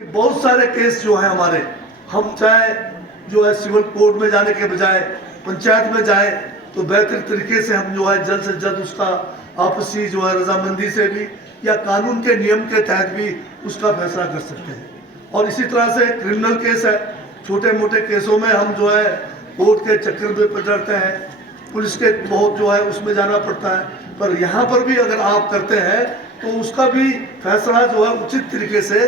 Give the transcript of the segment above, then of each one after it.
बहुत सारे केस जो है हमारे, हम चाहे जो है सिविल कोर्ट में जाने के बजाय पंचायत में जाए तो बेहतर तरीके से हम जो है जल्द से जल्द उसका आपसी जो है रजामंदी से भी या कानून के नियम के तहत भी उसका फैसला कर सकते हैं। और इसी तरह से क्रिमिनल केस है, छोटे मोटे केसों में हम जो है कोर्ट के चक्कर में पड़ जाते हैं, पुलिस के बहुत जो है उसमें जाना पड़ता है। पर यहाँ पर भी अगर आप करते हैं तो उसका भी फैसला जो है उचित तरीके से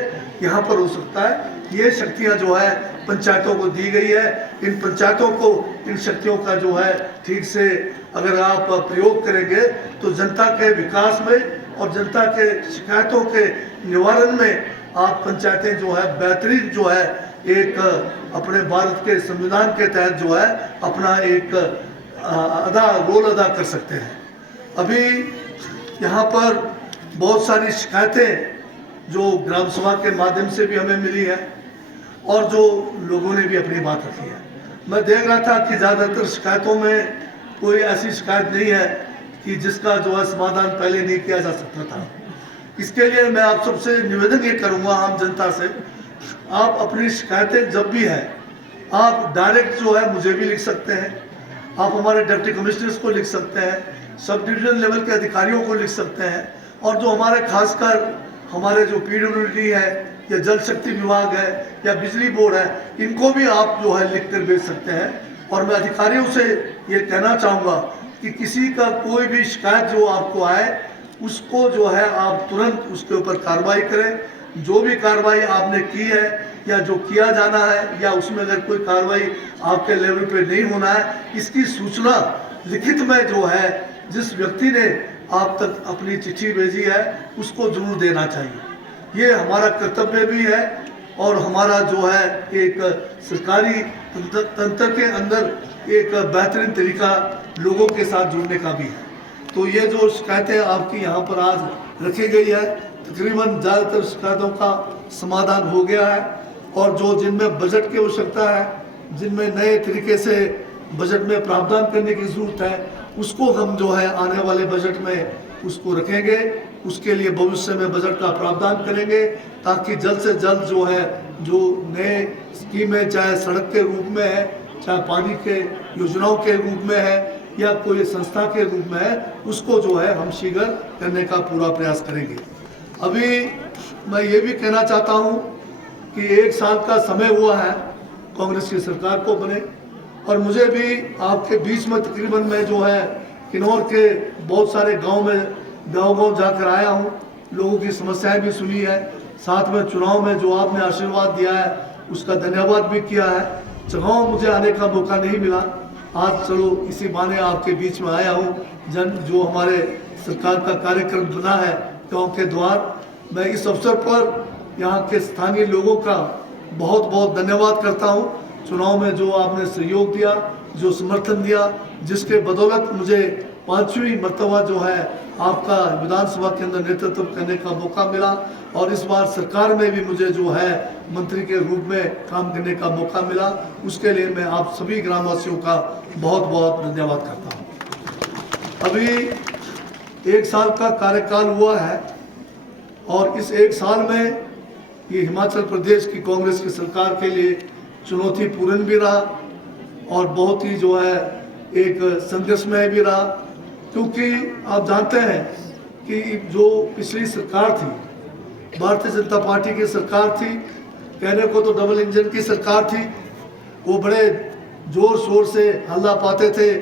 यहाँ पर हो सकता है। ये शक्तियाँ जो है पंचायतों को दी गई है। इन पंचायतों को इन शक्तियों का जो है ठीक से अगर आप प्रयोग करेंगे तो जनता के विकास में और जनता के शिकायतों के निवारण में आप पंचायतें जो है बेहतरीन जो है एक अपने भारत के संविधान के तहत जो है अपना एक रोल अदा कर सकते हैं। अभी यहाँ पर बहुत सारी शिकायतें जो ग्राम सभा के माध्यम से भी हमें मिली है और जो लोगों ने भी अपनी बात रखी है। मैं देख रहा था कि ज़्यादातर शिकायतों में कोई ऐसी शिकायत नहीं है कि जिसका जो है समाधान पहले नहीं किया जा सकता था। इसके लिए मैं आप सबसे निवेदन ये करूँगा आम जनता से, आप अपनी शिकायतें जब भी है आप डायरेक्ट जो है मुझे भी लिख सकते हैं, आप हमारे डिप्टी कमिश्नर्स को लिख सकते हैं, सब डिवीजन लेवल के अधिकारियों को लिख सकते हैं, और जो हमारे खासकर हमारे जो पीडब्ल्यूडी है या जल शक्ति विभाग है या बिजली बोर्ड है, इनको भी आप जो है लिख कर भेज सकते हैं। और मैं अधिकारियों से ये कहना चाहूँगा कि किसी का कोई भी शिकायत जो आपको आए उसको जो है आप तुरंत उसके ऊपर कार्रवाई करें। जो भी कार्रवाई आपने की है या जो किया जाना है या उसमें अगर कोई कार्रवाई आपके लेवल पे नहीं होना है, इसकी सूचना लिखित में जो है जिस व्यक्ति ने आप तक अपनी चिट्ठी भेजी है उसको जरूर देना चाहिए। ये हमारा कर्तव्य भी है और हमारा जो है एक सरकारी तंत्र के अंदर एक बेहतरीन तरीका लोगों के साथ जुड़ने का भी है। तो ये जो शिकायतें आपकी यहाँ पर आज रखी गई है, तकरीबन ज़्यादातर शिकायतों का समाधान हो गया है। और जो जिनमें बजट की आवश्यकता है, जिनमें नए तरीके से बजट में प्रावधान करने की ज़रूरत है, उसको हम जो है आने वाले बजट में उसको रखेंगे। उसके लिए भविष्य में बजट का प्रावधान करेंगे ताकि जल्द से जल्द जो है जो नए स्कीमें, चाहे सड़क के रूप में है, चाहे पानी के योजनाओं के रूप में है या कोई संस्था के रूप में है, उसको जो है हम शीघ्र करने का पूरा प्रयास करेंगे। अभी मैं ये भी कहना चाहता हूँ कि 1 साल का समय हुआ है कांग्रेस की सरकार को बने, और मुझे भी आपके बीच में तकरीबन मैं जो है किन्नौर के बहुत सारे गांव में गांव जाकर आया हूं, लोगों की समस्याएं भी सुनी है, साथ में चुनाव में जो आपने आशीर्वाद दिया है उसका धन्यवाद भी किया है। जगहों मुझे आने का मौका नहीं मिला, आज चलो इसी बहाने आपके बीच में आया हूं। जो हमारे सरकार का कार्यक्रम बना है गाँव के द्वार, मैं इस अवसर पर यहाँ के स्थानीय लोगों का बहुत बहुत धन्यवाद करता हूँ। चुनाव में जो आपने सहयोग दिया, जो समर्थन दिया, जिसके बदौलत मुझे 5वीं मर्तबा जो है आपका विधानसभा के अंदर नेतृत्व करने का मौका मिला, और इस बार सरकार में भी मुझे जो है मंत्री के रूप में काम करने का मौका मिला। उसके लिए मैं आप सभी ग्रामवासियों का बहुत बहुत धन्यवाद करता हूँ। अभी 1 साल का कार्यकाल हुआ है और इस 1 साल में ये हिमाचल प्रदेश की कांग्रेस की सरकार के लिए चुनौतीपूर्ण भी रहा और बहुत ही जो है एक संघर्षमय भी रहा, क्योंकि आप जानते हैं कि जो पिछली सरकार थी, भारतीय जनता पार्टी की सरकार थी, कहने को तो डबल इंजन की सरकार थी। वो बड़े जोर शोर से हल्ला पाते थे,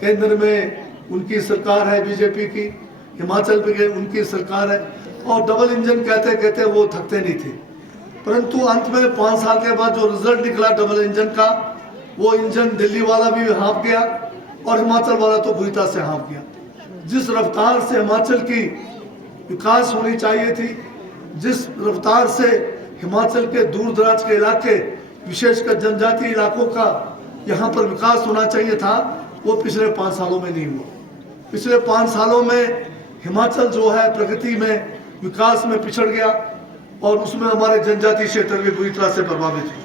केंद्र में उनकी सरकार है बीजेपी की, हिमाचल में उनकी सरकार है, और डबल इंजन कहते कहते वो थकते नहीं थे। परंतु अंत में 5 साल के बाद जो रिजल्ट निकला डबल इंजन का, वो इंजन दिल्ली वाला भी हाँफ गया और हिमाचल वाला तो बुरी तरह से हाँफ गया। जिस रफ्तार से हिमाचल की विकास होनी चाहिए थी, जिस रफ्तार से हिमाचल के दूर दराज के इलाके, विशेषकर जनजातीय इलाकों का यहाँ पर विकास होना चाहिए था, वो पिछले 5 सालों में नहीं हुआ। पिछले 5 सालों में हिमाचल जो है प्रगति में, विकास में पिछड़ गया और उसमें हमारे जनजातीय क्षेत्र भी बुरी तरह से प्रभावित हुए।